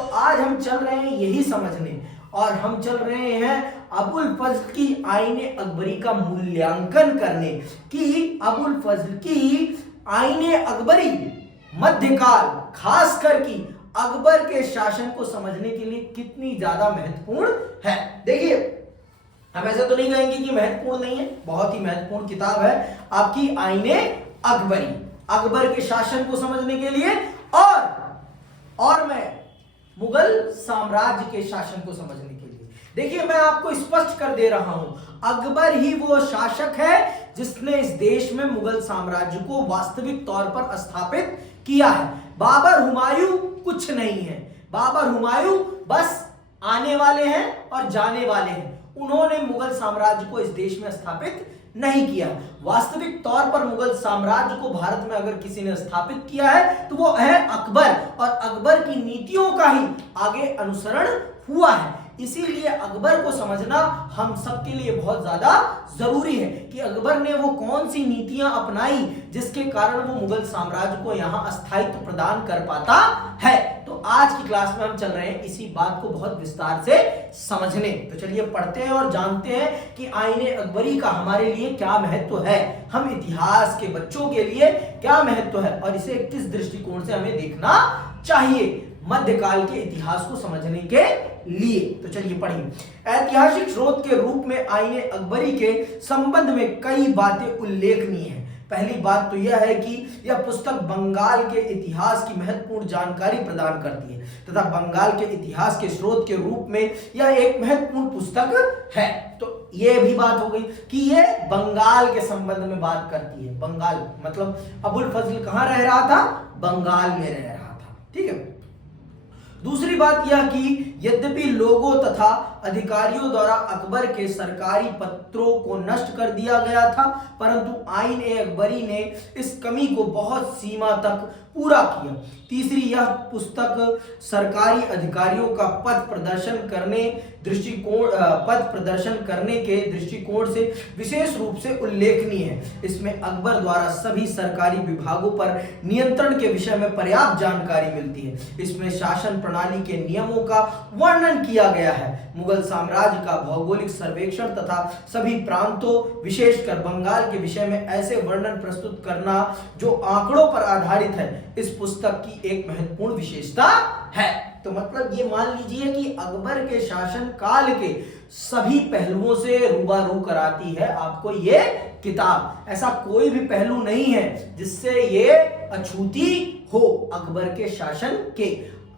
तो आज हम चल रहे हैं यही समझने, और हम चल रहे हैं अबुल फजल की आईने अकबरी का मूल्यांकन करने कि अबुल फजल की आईने अकबरी मध्यकाल खासकर की अकबर के शासन को समझने के लिए कितनी ज्यादा महत्वपूर्ण है। देखिए, हम ऐसे तो नहीं कहेंगे कि महत्वपूर्ण नहीं है, बहुत ही महत्वपूर्ण किताब है आपकी आईने अकबरी, अकबर के शासन को समझने के लिए और मैं मुगल साम्राज्य के शासन को समझने के लिए। देखिए, मैं आपको स्पष्ट कर दे रहा हूं, अकबर ही वो शासक है जिसने इस देश में मुगल साम्राज्य को वास्तविक तौर पर स्थापित किया है। बाबर हुमायूं कुछ नहीं है, बाबर हुमायूं बस आने वाले हैं और जाने वाले हैं। उन्होंने मुगल साम्राज्य को इस देश में स्थापित नहीं किया। वास्तविक तौर पर मुगल साम्राज्य को भारत में अगर किसी ने स्थापित किया है तो वो है अकबर, और अकबर की नीतियों का ही आगे अनुसरण हुआ है। इसीलिए अकबर को समझना हम सबके लिए बहुत ज्यादा जरूरी है कि अकबर ने वो कौन सी नीतियां अपनाई जिसके कारण वो मुगल साम्राज्य को यहां स्थायित्व प्रदान कर पाता है। तो आज की क्लास में हम चल रहे हैं इसी बात को बहुत विस्तार से समझने। तो चलिए पढ़ते हैं और जानते हैं कि आईने अकबरी का हमारे लिए क्या महत्व है, हम इतिहास के बच्चों के लिए क्या महत्व है और इसे किस दृष्टिकोण से हमें देखना चाहिए मध्यकाल के इतिहास को समझने के लिए। तो चलिए पढ़िए। ऐतिहासिक स्रोत के रूप में आईने अकबरी के संबंध में कई बातें उल्लेखनीय हैं। पहली बात तो यह है कि यह पुस्तक बंगाल के इतिहास की महत्वपूर्ण जानकारी प्रदान करती है तथा बंगाल के इतिहास के स्रोत के रूप में यह एक महत्वपूर्ण पुस्तक है। तो यह भी बात हो गई कि यह बंगाल के संबंध में बात करती है। बंगाल मतलब अबुल फजल कहां रह रहा था? बंगाल में रह रहा था। ठीक है। दूसरी बात यह कि यद्यपि लोगों तथा अधिकारियों द्वारा अकबर के सरकारी पत्रों को नष्ट कर दिया गया था, परंतु आईने अकबरी ने इस कमी को बहुत सीमा तक पूरा किया। तीसरी, यह पुस्तक सरकारी अधिकारियों का पथ प्रदर्शन करने के दृष्टिकोण से विशेष रूप से उल्लेखनीय है। इसमें अकबर द्वारा सभी सरकारी विभागों पर नियंत्रण के विषय में पर्याप्त जानकारी मिलती है। इसमें शासन प्रणाली के नियमों का वर्णन किया गया है। मुगल साम्राज्य का भौगोलिक सर्वेक्षण तथा सभी प्रांतों विशेषकर बंगाल के विषय में ऐसे वर्णन प्रस्तुत करना जो आंकड़ों पर आधारित है, इस पुस्तक की एक महत्वपूर्ण विशेषता है। तो मतलब ये मान लीजिए कि अकबर के शासन काल के सभी पहलुओं से रूबरू कराती है आपको ये किताब। ऐसा कोई भी पहलू नहीं है जिससे ये अछूती हो अकबर के शासन के।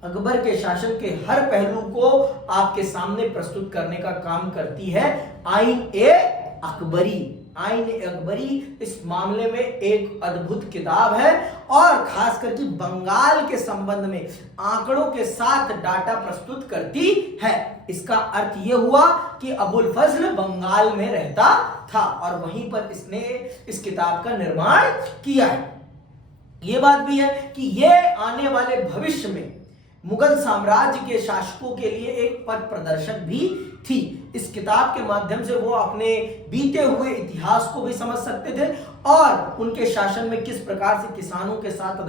अकबर के शासन के हर पहलू को आपके सामने प्रस्तुत करने का काम करती है आईने अकबरी। आईने अकबरी इस मामले में एक अद्भुत किताब है और खास करके बंगाल के संबंध में आंकड़ों के साथ डाटा प्रस्तुत करती है। इसका अर्थ यह हुआ कि अबुल फजल बंगाल में रहता था और वहीं पर इसने इस किताब का निर्माण किया है। यह बात भी है कि यह आने वाले भविष्य में मुगल साम्राज्य के शासकों के लिए एक पथ प्रदर्शक भी थी। इस किताब के माध्यम से वो अपने बीते हुए इतिहास को भी समझ सकते थे और उनके शासन में किस प्रकार से किसानों के साथ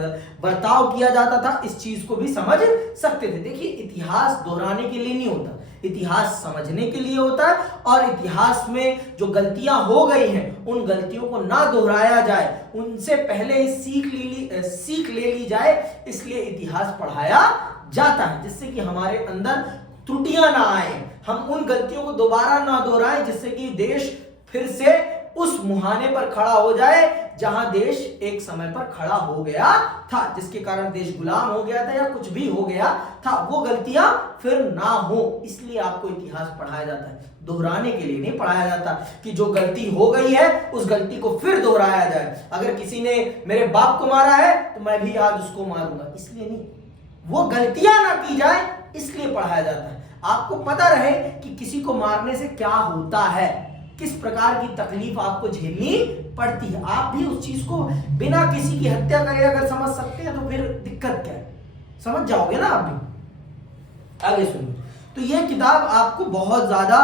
बर्ताव किया जाता था इस चीज को भी समझ सकते थे। देखिए, इतिहास दोहराने के लिए नहीं होता, इतिहास समझने के लिए होता है और इतिहास में जो गलतियां हो गई हैं उन गलतियों को ना दोहराया जाए, उनसे पहले ही सीख ले ली जाए, इसलिए इतिहास पढ़ाया जाता है जिससे कि हमारे अंदर त्रुटियां ना आए, हम उन गलतियों को दोबारा ना दोहराएं, जिससे कि देश फिर से उस मुहाने पर खड़ा हो जाए जहां देश एक समय पर खड़ा हो गया था, जिसके कारण देश गुलाम हो गया था या कुछ भी हो गया था, वो गलतियां फिर ना हो। इसलिए आपको इतिहास पढ़ाया जाता है, दोहराने के लिए नहीं पढ़ाया जाता कि जो गलती हो गई है उस गलती को फिर दोहराया जाए। अगर किसी ने मेरे बाप को मारा है तो मैं भी आज उसको मारूंगा, इसलिए नहीं, वो गलतियां ना की जाए इसलिए पढ़ाया जाता है। आपको पता रहे कि किसी को मारने से क्या होता है, किस प्रकार की तकलीफ आपको झेलनी पड़ती है। आप भी उस चीज को बिना किसी की हत्या करे अगर समझ सकते हैं तो फिर दिक्कत क्या है, समझ जाओगे ना आप भी। आगे सुनिए। तो यह किताब आपको बहुत ज्यादा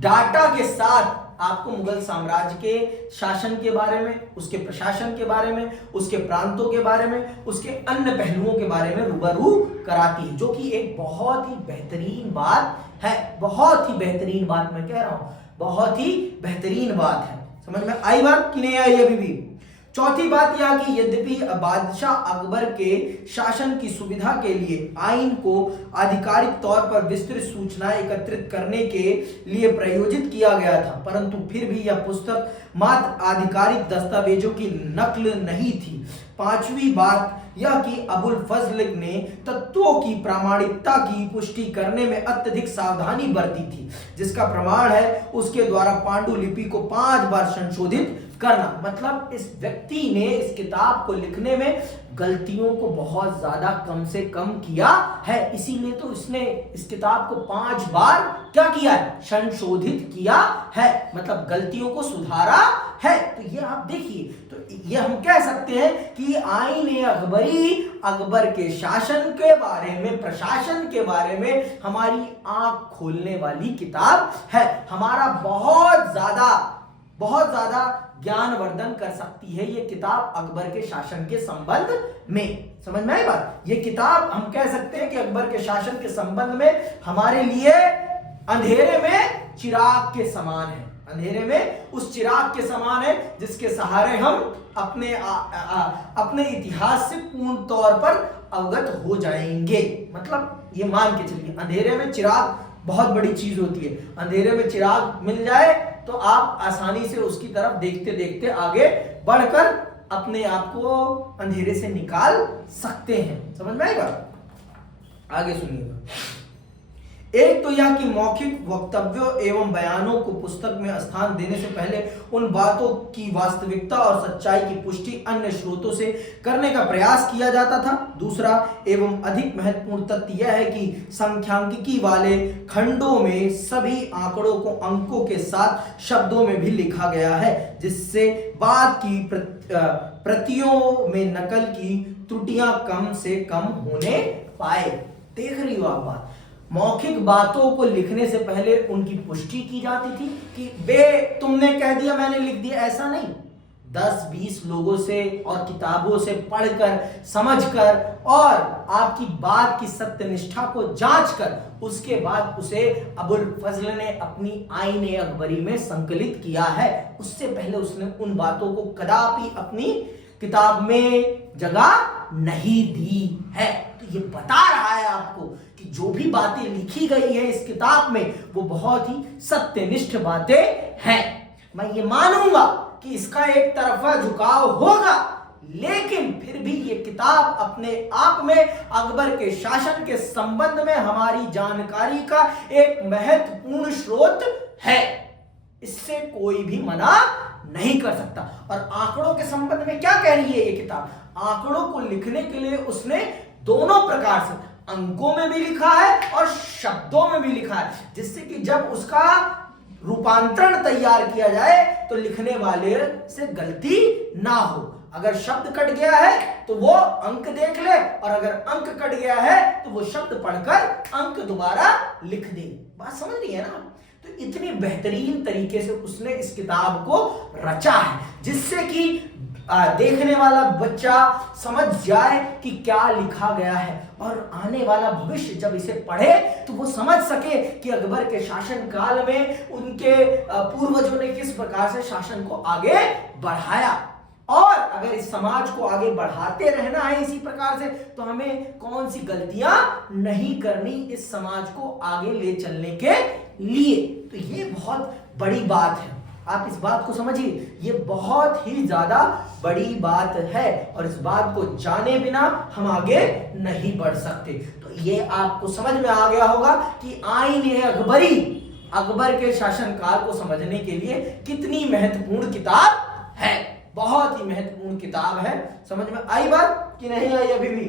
डाटा के साथ आपको मुगल साम्राज्य के शासन के बारे में, उसके प्रशासन के बारे में, उसके प्रांतों के बारे में, उसके अन्य पहलुओं के बारे में रूबरू कराती है, जो कि एक बहुत ही बेहतरीन बात है। बहुत ही बेहतरीन बात मैं कह रहा हूं, बहुत ही बेहतरीन बात है। समझ में आई बात कि नहीं आई अभी भी? चौथी बात यह कि यद्यपि बादशाह अकबर के शासन की सुविधा के लिए आइन को आधिकारिक तौर पर विस्तृत सूचनाएं एकत्रित करने के लिए प्रयोजित किया गया था, परंतु फिर भी यह पुस्तक मात्र आधिकारिक दस्तावेजों की नकल नहीं थी। पांचवी बात यह कि अबुल फजल ने तत्वों की प्रामाणिकता की पुष्टि करने में अत्यधिक सावधानी बरती थी, जिसका प्रमाण है उसके द्वारा पांडुलिपि को 5 बार संशोधित करना। मतलब इस व्यक्ति ने इस किताब को लिखने में गलतियों को बहुत ज्यादा कम से कम किया है, इसीलिए तो इसने इस किताब को 5 बार क्या किया है? संशोधित किया है, मतलब गलतियों को सुधारा है। तो ये आप देखिए, तो ये हम कह सकते हैं कि आईन अकबरी अकबर के शासन के बारे में, प्रशासन के बारे में हमारी आंख खोलने वाली किताब है। हमारा बहुत ज्यादा ज्ञानवर्धन कर सकती है ये किताब अकबर के शासन के संबंध में। समझ में आई बात? ये किताब हम कह सकते हैं कि अकबर के शासन के संबंध में हमारे लिए अंधेरे में चिराग के समान है। अंधेरे में उस चिराग के समान है जिसके सहारे हम अपने इतिहास से पूर्ण तौर पर अवगत हो जाएंगे। मतलब ये मान के चलिए, अंधेरे में चिराग बहुत बड़ी चीज होती है। अंधेरे में चिराग मिल जाए तो आप आसानी से उसकी तरफ देखते देखते आगे बढ़कर अपने आप को अंधेरे से निकाल सकते हैं। समझ में आएगा? आगे सुनिएगा। एक तो यह कि मौखिक वक्तव्यों एवं बयानों को पुस्तक में स्थान देने से पहले उन बातों की वास्तविकता और सच्चाई की पुष्टि अन्य स्रोतों से करने का प्रयास किया जाता था। दूसरा एवं अधिक महत्वपूर्ण तथ्य यह है कि सांख्यिकी वाले खंडों में सभी आंकड़ों को अंकों के साथ शब्दों में भी लिखा गया है, जिससे बात की प्रतियों में नकल की त्रुटियां कम से कम होने पाए। देख रही हो आप बात? मौखिक बातों को लिखने से पहले उनकी पुष्टि की जाती थी कि बे तुमने कह दिया मैंने लिख दिया, ऐसा नहीं। 10-20 लोगों से और किताबों से पढ़कर, समझकर और आपकी बात की सत्यनिष्ठा को जांचकर उसके बाद उसे अबुल फजल ने अपनी आईन अकबरी में संकलित किया है। उससे पहले उसने उन बातों को कदापि अपनी किताब में जगह नहीं दी है। तो ये बता रहा है आपको कि जो भी बातें लिखी गई है इस किताब में वो बहुत ही सत्यनिष्ठ बातें हैं। मैं ये मानूंगा कि इसका एक तरफा झुकाव होगा, लेकिन फिर भी ये किताब अपने आप में अकबर के शासन के संबंध में हमारी जानकारी का एक महत्वपूर्ण स्रोत है। इससे कोई भी मना नहीं कर सकता। और आंकड़ों के संबंध में क्या कह रही है ये किताब? आंकड़ों को लिखने के लिए उसने दोनों प्रकार से, अंकों में भी लिखा है और शब्दों में भी लिखा है, जिससे कि जब उसका रूपांतरण तैयार किया जाए तो लिखने वाले से गलती ना हो। अगर शब्द कट गया है तो वो अंक देख ले, और अगर अंक कट गया है तो वो शब्द पढ़कर अंक दोबारा लिख दे। बात समझ रही है ना? तो इतनी बेहतरीन तरीके से उसने इस किताब को रचा है, जिससे कि देखने वाला बच्चा समझ जाए कि क्या लिखा गया है, और आने वाला भविष्य जब इसे पढ़े तो वो समझ सके कि अकबर के शासन काल में उनके पूर्वजों ने किस प्रकार से शासन को आगे बढ़ाया। और अगर इस समाज को आगे बढ़ाते रहना है इसी प्रकार से, तो हमें कौन सी गलतियां नहीं करनी इस समाज को आगे ले चलने के लिए। तो ये बहुत बड़ी बात है, आप इस बात को समझिए, ये बहुत ही ज्यादा बड़ी बात है, और इस बात को जाने बिना हम आगे नहीं बढ़ सकते। तो ये आपको समझ में आ गया होगा कि आईन अकबरी अकबर के शासनकाल को समझने के लिए कितनी महत्वपूर्ण किताब है। बहुत ही महत्वपूर्ण किताब है। समझ में आई बात कि नहीं आई अभी भी?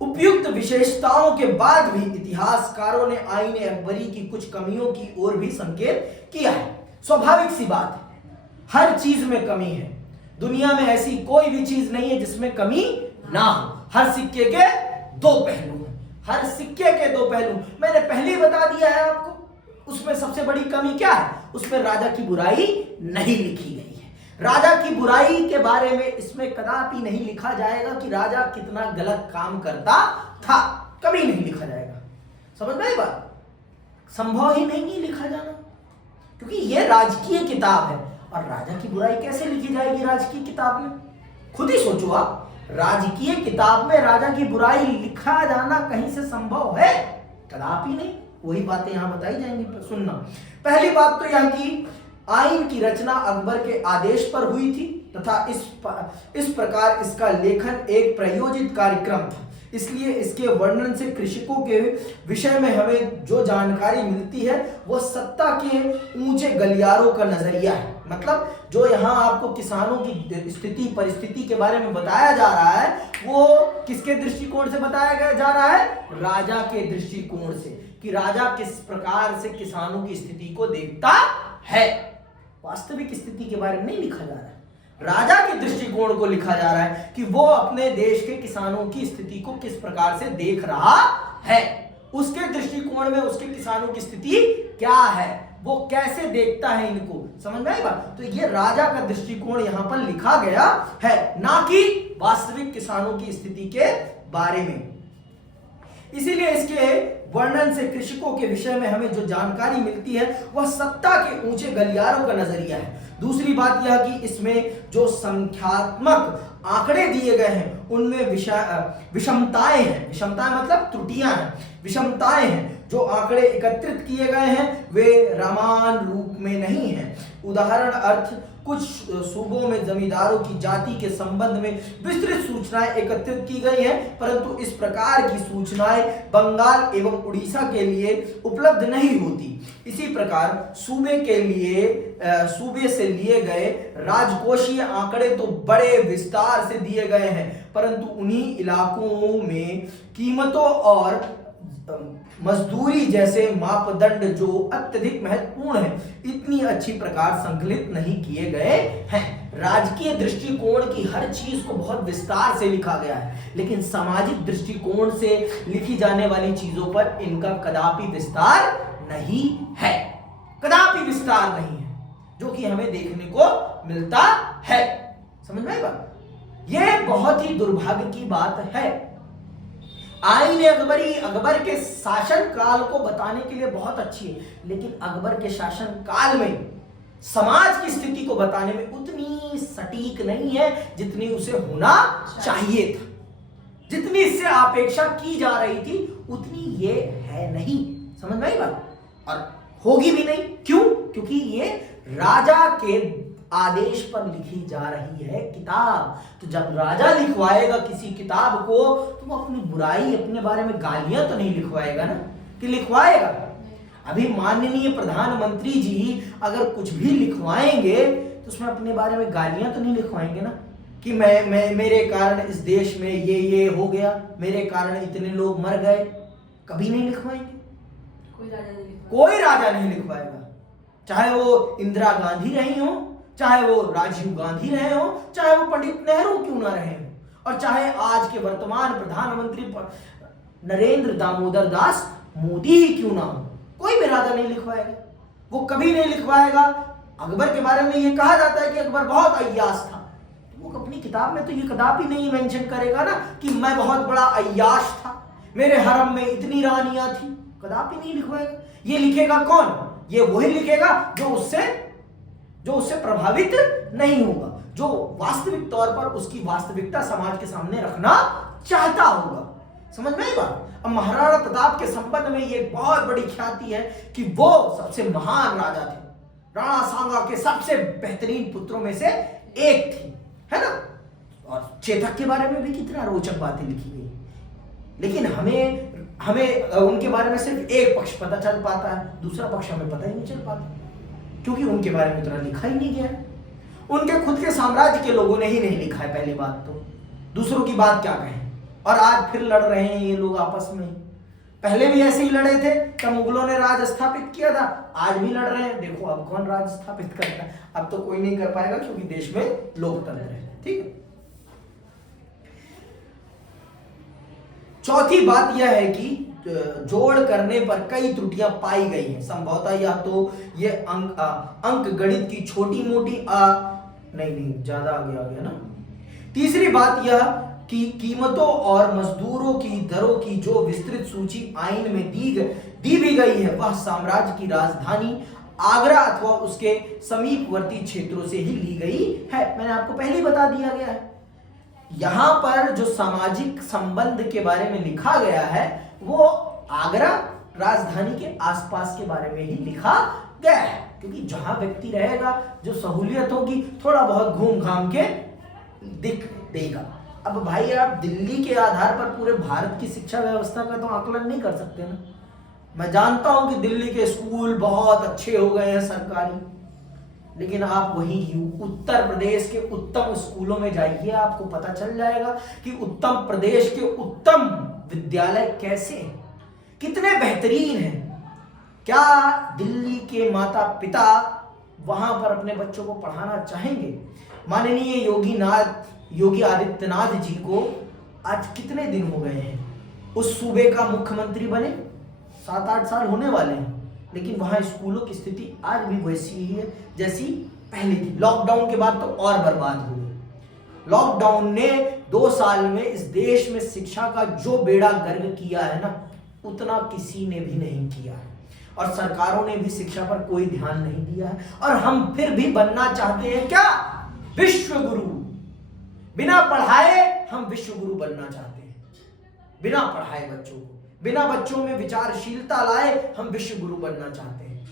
उपयुक्त विशेषताओं के बाद भी इतिहासकारों ने आईन अकबरी की कुछ कमियों की ओर भी संकेत किया है। स्वाभाविक सी बात है, हर चीज में कमी है। दुनिया में ऐसी कोई भी चीज नहीं है जिसमें कमी ना हो। हर सिक्के के दो पहलू हैं, हर सिक्के के दो पहलू। मैंने पहले ही बता दिया है आपको, उसमें सबसे बड़ी कमी क्या है? उसमें राजा की बुराई नहीं लिखी गई है। राजा की बुराई के बारे में इसमें कदापि नहीं लिखा जाएगा कि राजा कितना गलत काम करता था, कभी नहीं लिखा जाएगा। समझ में आई बात? संभव ही नहीं है लिखा जाना, क्योंकि यह राजकीय किताब है। और राजा की बुराई कैसे लिखी जाएगी राजकीय किताब में? खुद ही सोचो आप, राजकीय किताब में राजा की बुराई लिखा जाना कहीं से संभव है? कदापि नहीं। वही बातें यहां बताई जाएंगी, सुनना। पहली बात तो यह कि आईन की रचना अकबर के आदेश पर हुई थी तथा इस प्रकार इसका लेखन एक प्रयोजित कार्यक्रम था, इसलिए इसके वर्णन से कृषकों के विषय में हमें जो जानकारी मिलती है वह सत्ता के ऊंचे गलियारों का नजरिया है। मतलब जो यहाँ आपको किसानों की स्थिति परिस्थिति के बारे में बताया जा रहा है वो किसके दृष्टिकोण से बताया जा रहा है? राजा के दृष्टिकोण से, कि राजा किस प्रकार से किसानों की स्थिति को देखता है। वास्तविक स्थिति के बारे में नहीं लिखा जा रहा है, राजा के दृष्टिकोण को लिखा जा रहा है कि वो अपने देश के किसानों की स्थिति को किस प्रकार से देख रहा है। उसके दृष्टिकोण में उसके किसानों की स्थिति क्या है, वो कैसे देखता है इनको। समझ में आई बात? तो ये राजा का दृष्टिकोण यहां पर लिखा गया है, ना कि वास्तविक किसानों की स्थिति के बारे में। इसीलिए इसके वर्णन से कृषकों के विषय में हमें जो जानकारी मिलती है वह सत्ता के ऊंचे गलियारों का नजरिया है। दूसरी बात यह कि इसमें जो संख्यात्मक आंकड़े दिए गए हैं उनमें विषमताएं हैं। विषमताएं मतलब त्रुटियां हैं, विषमताएं हैं। जो आंकड़े एकत्रित किए गए हैं वे समान रूप में नहीं हैं। उदाहरण अर्थ कुछ सूबों में जमींदारों की जाति के संबंध में विस्तृत सूचनाएं एकत्रित की गई हैं, परंतु इस प्रकार की सूचनाएं बंगाल एवं उड़ीसा के लिए उपलब्ध नहीं होती। इसी प्रकार सूबे से लिए गए राजकोषीय आंकड़े तो बड़े विस्तार से दिए गए हैं, परंतु उन्हीं इलाकों में कीमतों और मजदूरी जैसे मापदंड जो अत्यधिक महत्वपूर्ण है इतनी अच्छी प्रकार संकलित नहीं किए गए हैं। राजकीय दृष्टिकोण की हर चीज को बहुत विस्तार से लिखा गया है, लेकिन सामाजिक दृष्टिकोण से लिखी जाने वाली चीजों पर इनका कदापि विस्तार नहीं है, कदापि विस्तार नहीं है, जो कि हमें देखने को मिलता है। समझ में आई बात? यह बहुत ही दुर्भाग्य की बात है। आईन अकबरी अकबर के शासन काल को बताने के लिए बहुत अच्छी है, लेकिन अकबर के शासन काल में समाज की स्थिति को बताने में उतनी सटीक नहीं है जितनी उसे होना चाहिए था। जितनी इससे अपेक्षा की जा रही थी उतनी ये है नहीं। समझ में आई बात? और होगी भी नहीं। क्यों? क्योंकि ये राजा के आदेश पर लिखी जा रही है किताब। तो जब राजा लिखवाएगा किसी किताब को तो वो अपनी बुराई, अपने बारे में गालियां तो नहीं लिखवाएगा ना, कि लिखवाएगा? अभी माननीय प्रधानमंत्री जी अगर कुछ भी लिखवाएंगे तो उसमें अपने बारे में गालियां तो नहीं लिखवाएंगे ना, कि मैं मेरे कारण इस देश में ये हो गया, मेरे कारण इतने लोग मर गए। कभी नहीं लिखवाएंगे, कोई राजा नहीं लिखवाएगा। चाहे वो इंदिरा गांधी रही हो, चाहे वो राजीव गांधी रहे हो, चाहे वो पंडित नेहरू क्यों ना रहे हो, और चाहे आज के वर्तमान प्रधानमंत्री नरेंद्र दामोदर दास मोदी ही क्यों ना हो, कोई भी राजा नहीं लिखवाएगा। वो कभी नहीं लिखवाएगा। अकबर के बारे में ये कहा जाता है कि अकबर बहुत अय्याश था, वो अपनी किताब में तो ये कदापि नहीं मेंशन करेगा ना कि मैं बहुत बड़ा अय्याश था, मेरे हरम में इतनी रानियां थी। कदापि नहीं लिखवाएगा। ये लिखेगा कौन? ये वही लिखेगा जो उससे प्रभावित नहीं होगा, जो वास्तविक तौर पर उसकी वास्तविकता समाज के सामने रखना चाहता होगा। समझ में आई बात? अब महाराणा प्रताप के संबंध में ये बहुत बड़ी ख्याति है कि वो सबसे महान राजा थे, राणा सांगा के सबसे बेहतरीन पुत्रों में से एक थी, है ना। और चेतक के बारे में भी कितना रोचक बातें लिखी गई, लेकिन हमें उनके बारे में सिर्फ एक पक्ष पता चल पाता है, दूसरा पक्ष हमें पता ही नहीं चल पाता, क्योंकि उनके बारे में उतना लिखा ही नहीं गया। उनके खुद के साम्राज्य के लोगों ने ही नहीं लिखा है, पहली बात तो। दूसरों की बात क्या कहें। और आज फिर लड़ रहे हैं ये लोग आपस में। पहले भी ऐसे ही लड़े थे, तब मुगलों ने राज स्थापित किया था, आज भी लड़ रहे हैं। देखो अब कौन राज स्थापित करता है। अब तो कोई नहीं कर पाएगा, क्योंकि देश में लोकतंत्र है। ठीक है। चौथी बात यह है कि जोड़ करने पर कई त्रुटियां पाई गई हैं। संभवतः या तो ये अंक गणित की छोटी मोटी नहीं ज्यादा आगे आ गया ना। तीसरी बात यह कि कीमतों और मजदूरों की दरों की जो विस्तृत सूची आइन में दी भी गई है, वह साम्राज्य की राजधानी आगरा अथवा उसके समीपवर्ती क्षेत्रों से ही ली गई है। मैंने आपको पहले ही बता दिया गया है। यहां पर जो सामाजिक संबंध के बारे में लिखा गया है वो आगरा राजधानी के आसपास के बारे में ही लिखा गया है, क्योंकि जहां व्यक्ति रहेगा जो सहूलियत होगी थोड़ा बहुत घूम घाम के दिख देगा। अब भाई आप दिल्ली के आधार पर पूरे भारत की शिक्षा व्यवस्था का तो आकलन नहीं कर सकते ना। मैं जानता हूं कि दिल्ली के स्कूल बहुत अच्छे हो गए हैं सरकारी, लेकिन आप वही उत्तर प्रदेश के उत्तम स्कूलों में जाइए, आपको पता चल जाएगा कि उत्तम प्रदेश के उत्तम विद्यालय कैसे हैं, कितने बेहतरीन हैं। क्या दिल्ली के माता पिता वहां पर अपने बच्चों को पढ़ाना चाहेंगे? माननीय योगी आदित्यनाथ जी को आज कितने दिन हो गए हैं उस सूबे का मुख्यमंत्री बने? 7-8 साल होने वाले हैं, लेकिन वहां स्कूलों की स्थिति आज भी वैसी ही है जैसी पहले थी। लॉकडाउन के बाद तो और बर्बाद हो गई। लॉकडाउन ने 2 साल में इस देश में शिक्षा का जो बेड़ा गर्क किया है ना, उतना किसी ने भी नहीं किया है, और सरकारों ने भी शिक्षा पर कोई ध्यान नहीं दिया है। और हम फिर भी बनना चाहते हैं क्या? विश्व गुरु। बिना पढ़ाए हम विश्व गुरु बनना चाहते हैं, बिना पढ़ाए बच्चों को, बिना बच्चों में विचारशीलता लाए हम विश्व गुरु बनना चाहते हैं।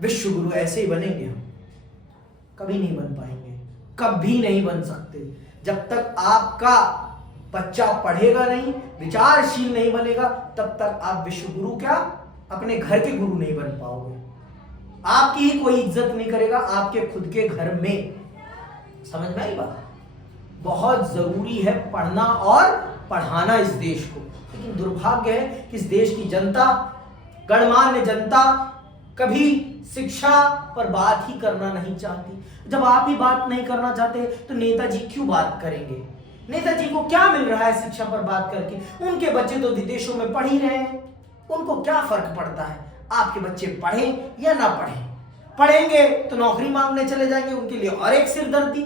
विश्व गुरु ऐसे ही बनेंगे हम, कभी नहीं बन पाएंगे, कभी नहीं बन सकते। जब तक आपका बच्चा पढ़ेगा नहीं, विचारशील नहीं बनेगा, तब तक आप विश्व गुरु क्या अपने घर के गुरु नहीं बन पाओगे। आपकी ही कोई इज्जत नहीं करेगा आपके खुद के घर में। समझ में आई बात? बहुत जरूरी है पढ़ना और पढ़ाना इस देश को, लेकिन दुर्भाग्य है कि इस देश की जनता, गणमान्य जनता कभी शिक्षा पर बात ही करना नहीं चाहती। जब आप ही बात नहीं करना चाहते तो नेताजी क्यों बात करेंगे? नेताजी को क्या मिल रहा है शिक्षा पर बात करके? उनके बच्चे तो विदेशों में पढ़ ही रहे हैं, उनको क्या फर्क पड़ता है आपके बच्चे पढ़ें या ना पढ़ें? पढ़ेंगे तो नौकरी मांगने चले जाएंगे, उनके लिए और एक सिरदर्दी।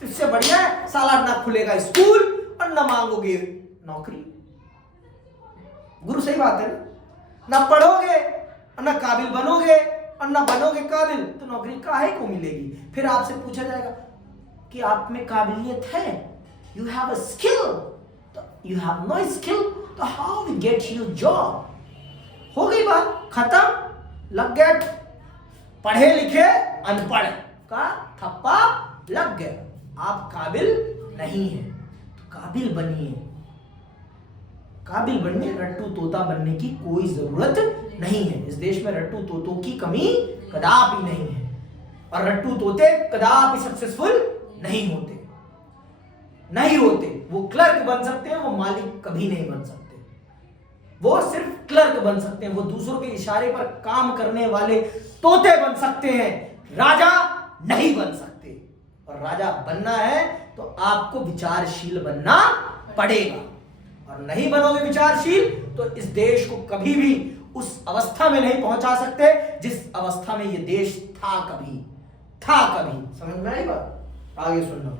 तो इससे बढ़िया है साला ना खुलेगा स्कूल और ना मांगोगे नौकरी। गुरु सही बात है ना पढ़ोगे और ना काबिल बनोगे, और ना बनोगे काबिल तो नौकरी काहे को मिलेगी? फिर आपसे पूछा जाएगा कि आप में काबिलियत है, यू हैव अ स्किल, तो यू हैव नो स्किल, तो how we get you job? हो गई बात खत्म। लग गया पढ़े लिखे अनपढ़ का थप्पा लग गया। आप काबिल नहीं है तो काबिल बनिए, काबिल बनिए। रट्टू तोता बनने की कोई जरूरत नहीं है। इस देश में रट्टू तोतों की कमी कदापि नहीं है, और रट्टू तोते कदापि सक्सेसफुल नहीं होते, नहीं होते। वो क्लर्क बन सकते हैं, वो मालिक कभी नहीं बन सकते। वो सिर्फ क्लर्क बन सकते हैं, वो दूसरों के इशारे पर काम करने वाले तोते बन सकते हैं, राजा नहीं बन सकते। और राजा बनना है तो आपको विचारशील बनना पड़ेगा, और नहीं बनोगे विचारशील तो इस देश को कभी भी उस अवस्था में नहीं पहुंचा सकते जिस अवस्था में यह देश था कभी। समझ में आई बात? आगे सुनना।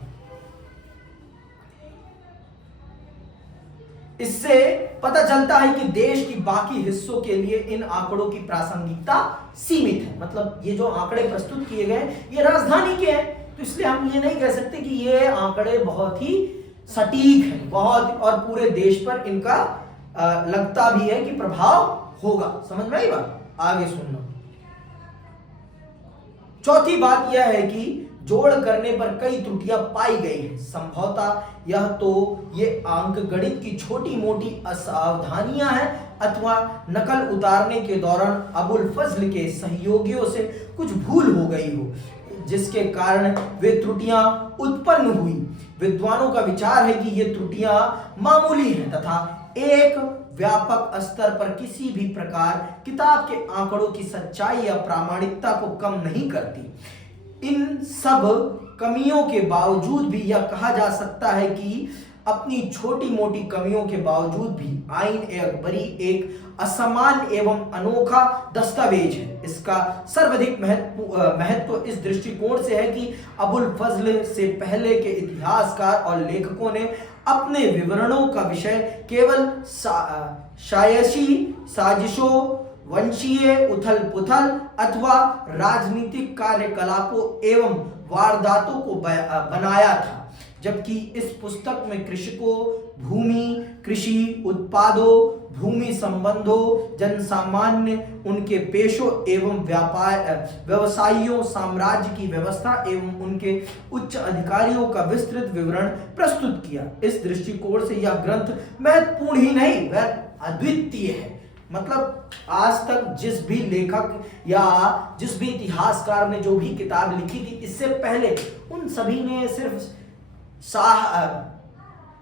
इससे पता चलता है कि देश की बाकी हिस्सों के लिए इन आंकड़ों की प्रासंगिकता सीमित है। मतलब ये जो आंकड़े प्रस्तुत किए गए ये राजधानी के हैं, तो इसलिए हम ये नहीं कह सकते कि ये आंकड़े बहुत ही सटीक हैं, बहुत, और पूरे देश पर इनका लगता भी है कि प्रभाव होगा। समझ में आई बात? आगे सुनना। चौथी बात यह है कि जोड़ करने पर कई त्रुटियां पाई गई हैं। संभवतः यह तो ये अंक गणित की छोटी मोटी असावधानियां हैं, अथवा नकल उतारने के दौरान अबुल फजल के सहयोगियों से कुछ भूल हो गई हो, जिसके कारण वे त्रुटियां उत्पन्न हुई। विद्वानों का विचार है कि ये त्रुटियां मामूली हैं तथा एक व्यापक स्तर पर किसी भी प्रकार किताब के आंकड़ों की सच्चाई या प्रामाणिकता को कम नहीं करती। इन सब कमियों के बावजूद भी यह कहा जा सकता है कि अपनी छोटी मोटी कमियों के बावजूद भी आईन-ए-अकबरी एक असामान्य एवं अनोखा दस्तावेज है। इसका सर्वाधिक महत्व इस दृष्टिकोण से है कि अबुल फजल से पहले के इतिहासकार और लेखकों ने अपने विवरणों का विषय केवल शायशी साजिशों, वंशीय उथल पुथल अथवा राजनीतिक कार्यकलापों एवं वारदातों को बनाया था, जबकि इस पुस्तक में कृषकों, भूमि, कृषि उत्पादों, भूमि संबंधों, जनसामान्य, उनके पेशों एवं व्यवसायियों, साम्राज्य की व्यवस्था एवं उनके उच्च अधिकारियों का विस्तृत विवरण प्रस्तुत किया। इस दृष्टिकोण से यह ग्रंथ महत्वपूर्ण ही नहीं, वह अद्वितीय है। मतलब आज तक जिस भी लेखक या जिस भी इतिहासकार ने जो भी किताब लिखी थी, इससे पहले उन सभी ने सिर्फ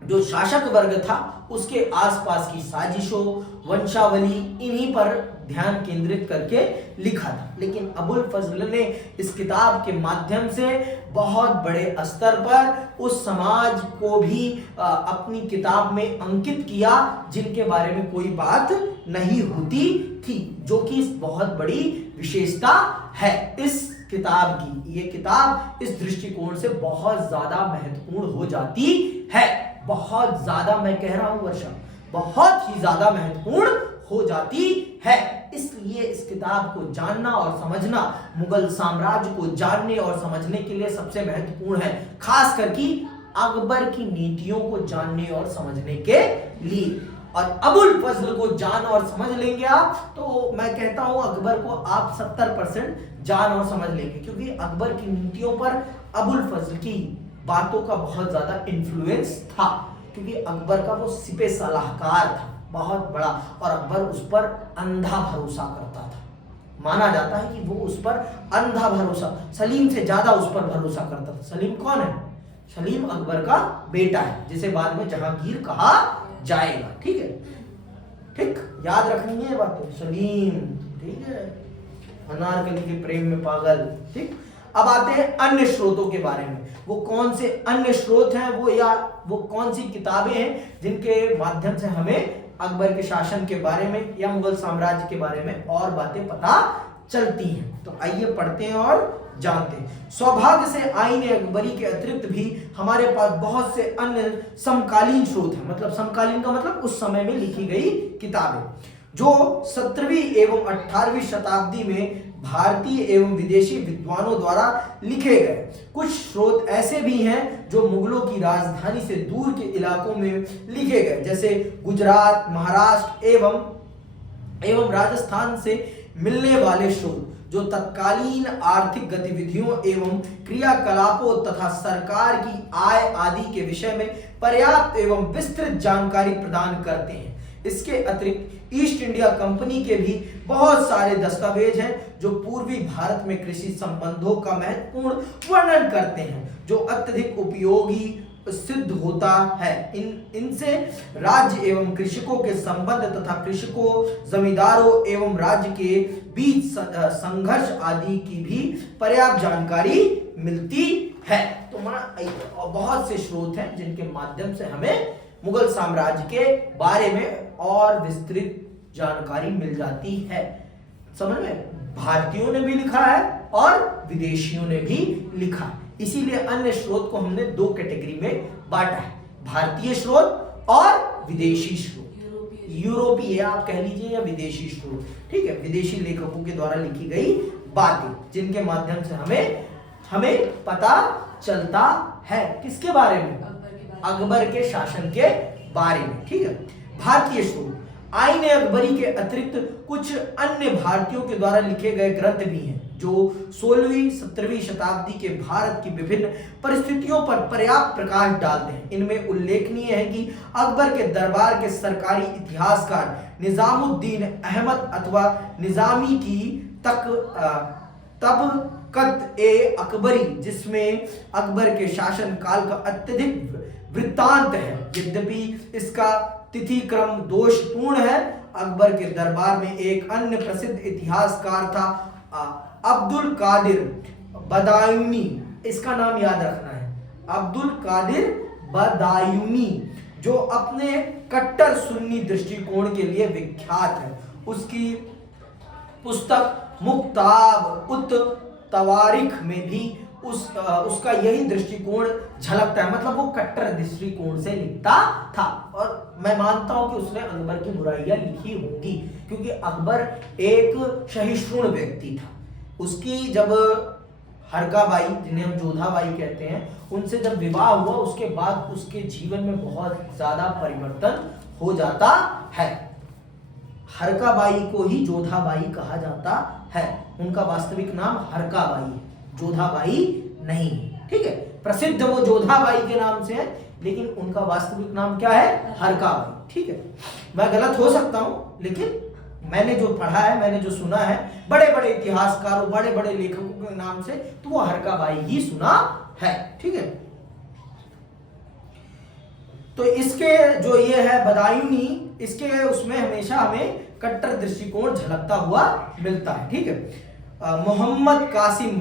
जो शासक वर्ग था उसके आसपास की साजिशों, वंशावली, इन्हीं पर ध्यान केंद्रित करके लिखा था। लेकिन अबुल फजल ने इस किताब के माध्यम से बहुत बड़े स्तर पर उस समाज को भी अपनी किताब में अंकित किया जिनके बारे में कोई बात नहीं होती थी, जो कि बहुत बड़ी विशेषता है इस किताब की। ये किताब इस दृष्टिकोण से बहुत ज्यादा महत्वपूर्ण हो जाती है। बहुत ज्यादा, मैं कह रहा हूं वर्षा, बहुत ही ज्यादा महत्वपूर्ण हो जाती है। इसलिए इस किताब को जानना और समझना मुगल साम्राज्य को जानने और समझने के लिए सबसे महत्वपूर्ण है, खास करके अकबर की नीतियों को जानने और समझने के लिए। और अबुल फजल को जान और समझ लेंगे आप, तो मैं कहता हूं अकबर को आप 70% जान और समझ लेंगे, क्योंकि अकबर की नीतियों पर अबुल फजल की बातों का बहुत ज्यादा इन्फ्लुएंस था, क्योंकि अकबर का वो सिपे सलाहकार था बहुत बड़ा, और अकबर उस पर अंधा भरोसा करता था। माना जाता है कि वो उस पर अंधा भरोसा, सलीम से ज्यादा उस पर भरोसा करता था। सलीम कौन है? सलीम अकबर का बेटा है, जिसे बाद में जहांगीर कहा जाएगा। ठीक है, ठीक, याद रखनी है बातें। सलीम, ठीक है, अनारकली के प्रेम में पागल। ठीक, अब आते हैं अन्य स्रोतों के बारे में। वो कौन से अन्य स्रोत हैं, वो कौन सी किताबें हैं जिनके माध्यम से हमें अकबर के शासन के बारे में या मुगल साम्राज्य के बारे में और बातें पता चलती हैं। तो आइए पढ़ते हैं और जानते हैं। सौभाग्य से आईन-ए-अकबरी के अतिरिक्त भी हमारे पास बहुत से अन्य समकालीन स्रोत हैं। मतलब समकालीन का मतलब उस समय में लिखी गई किताबें, जो 17वीं एवं 18वीं शताब्दी में भारतीय एवं विदेशी विद्वानों द्वारा लिखे गए। कुछ स्रोत ऐसे भी हैं जो मुगलों की राजधानी से दूर के इलाकों में लिखे गए, जैसे गुजरात, महाराष्ट्र एवं राजस्थान से मिलने वाले स्रोत, जो तत्कालीन आर्थिक गतिविधियों एवं क्रियाकलापों तथा सरकार की आय आदि के विषय में पर्याप्त एवं विस्तृत जानकारी प्रदान करते हैं। इसके अतिरिक्त ईस्ट इंडिया कंपनी के भी बहुत सारे दस्तावेज हैं जो पूर्वी भारत में कृषि संबंधों का महत्वपूर्ण वर्णन करते हैं, जो अत्यधिक उपयोगी सिद्ध होता है। इनसे राज्य एवं कृषकों के संबंध तथा कृषकों, जमींदारों एवं राज्य के बीच संघर्ष आदि की भी पर्याप्त जानकारी मिलती है। तो बहुत से स्रोत हैं जिनके माध्यम से हमें मुगल साम्राज्य के बारे में और विस्तृत जानकारी मिल जाती है। समझ में? भारतीयों ने भी लिखा है और विदेशियों ने भी लिखा है। इसीलिए अन्य स्रोत को हमने दो कैटेगरी में बांटा है, भारतीय स्रोत और विदेशी स्रोत। यूरोपीय आप कह लीजिए या विदेशी स्रोत। ठीक है, विदेशी लेखकों के द्वारा लिखी गई बातें जिनके माध्यम से हमें पता चलता है किसके बारे में? अकबर के शासन के बारे में। ठीक है, भारतीय स्रोत आईन-ए-अकबरी के अतिरिक्त कुछ अन्य भारतीयों के द्वारा लिखे गए ग्रंथ भी हैं जो 16वीं 17वीं शताब्दी के भारत की विभिन्न परिस्थितियों पर पर्याप्त प्रकाश डालते हैं। इनमें उल्लेखनीय है कि अकबर के दरबार के सरकारी इतिहासकार निजामुद्दीन अहमद अथवा निजामी की तबक़त-ए-अकबरी, जिसमें अकबर के शासन काल का अत्यधिक वृत्तांत है, यद्यपि इसका तिथि क्रम दोषपूर्ण है। अकबर के दरबार में एक अन्य प्रसिद्ध इतिहासकार था अब्दुल कादिर बदायूनी, इसका नाम याद रखना है, अब्दुल कादिर बदायूनी, जो अपने कट्टर सुन्नी दृष्टिकोण के लिए विख्यात है। उसकी पुस्तक मुक्ताब उत तवारिख में भी उसका यही दृष्टिकोण झलकता है, मतलब वो कट्टर दृष्टिकोण से लिखता था। और मैं मानता हूं कि उसने अकबर की बुराइयां लिखी होंगी, क्योंकि अकबर एक सहिष्णु व्यक्ति था। उसकी जब हरकाबाई, जिन्हें हम जोधाबाई कहते हैं, उनसे जब विवाह हुआ उसके बाद उसके जीवन में बहुत ज्यादा परिवर्तन हो जाता है। हरकाबाई को ही जोधाबाई कहा जाता है। उनका वास्तविक नाम हरकाबाई है, जोधाबाई नहीं। ठीक है, प्रसिद्ध वो जोधाबाई के नाम से है, लेकिन उनका वास्तविक नाम क्या है? हरकाबाई। ठीक है, मैं गलत हो सकता हूं, लेकिन मैंने जो पढ़ा है, मैंने जो सुना है बड़े बड़े इतिहासकारों, बड़े बड़े लेखकों के नाम से, तो वो हरकाबाई ही सुना है। ठीक है, तो इसके जो ये है बदायूनी, इसके उसमें हमेशा हमें कट्टर दृष्टिकोण झलकता हुआ मिलता है। ठीक है, मोहम्मद कासिम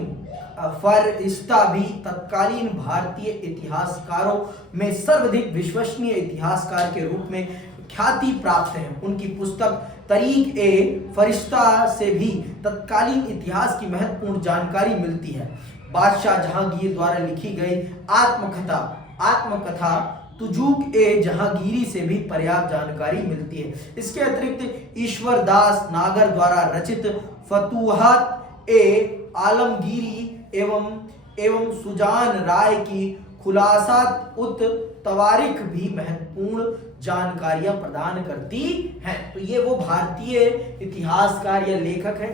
फरिश्ता भी तत्कालीन भारतीय इतिहासकारों में सर्वाधिक विश्वसनीय इतिहासकार के रूप में ख्याति प्राप्त हैं। उनकी पुस्तक तरीक ए फरिश्ता से भी तत्कालीन इतिहास की महत्वपूर्ण जानकारी मिलती है। बादशाह जहांगीर द्वारा लिखी गई आत्मकथा तुजूक ए जहांगीरी से भी पर्याप्त जानकारी मिलती है। इसके अतिरिक्त ईश्वर दास नागर द्वारा रचित फतूहात ए आलमगीरी एवं सुजान राय की खुलासात उत तवारिख भी महत्वपूर्ण जानकारियां प्रदान करती हैं। तो ये वो भारतीय इतिहासकार या लेखक हैं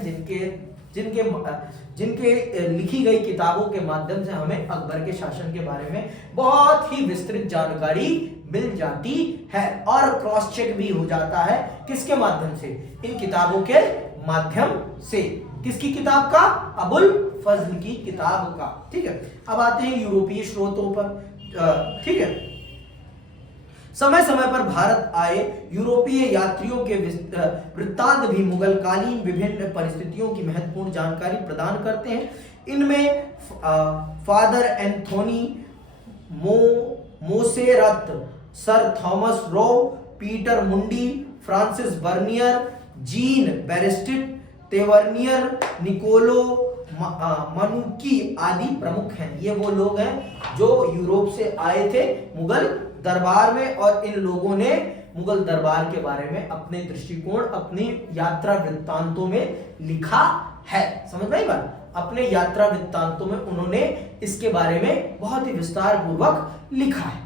जिनके लिखी गई किताबों के माध्यम से हमें अकबर के शासन के बारे में बहुत ही विस्तृत जानकारी मिल जाती है, और क्रॉस चेक भी हो जाता है। किसके माध्यम से? इन किताबों के माध्यम से। किसकी किताब का? अबुल फजल की किताब का। ठीक है, अब आते हैं यूरोपीय स्रोतों पर। ठीक है, समय समय पर भारत आए यूरोपीय यात्रियों के वृत्तांत भी मुगल कालीन विभिन्न परिस्थितियों की महत्वपूर्ण जानकारी प्रदान करते हैं। इनमें father Anthony Monserrate, sir Thomas Roe, Peter Mundy, Francis Bernier, Jean Baptiste, Tavernier, Niccolao Manucci आदि प्रमुख हैं। ये वो लोग हैं जो यूरोप से आए थे मुगल दरबार में, और इन लोगों ने मुगल दरबार के बारे में अपने दृष्टिकोण, अपनी यात्रा वृत्तांतों में लिखा है। समझ में आई बात? अपने यात्रा वृत्तांतों में उन्होंने इसके बारे में बहुत ही विस्तार पूर्वक लिखा है।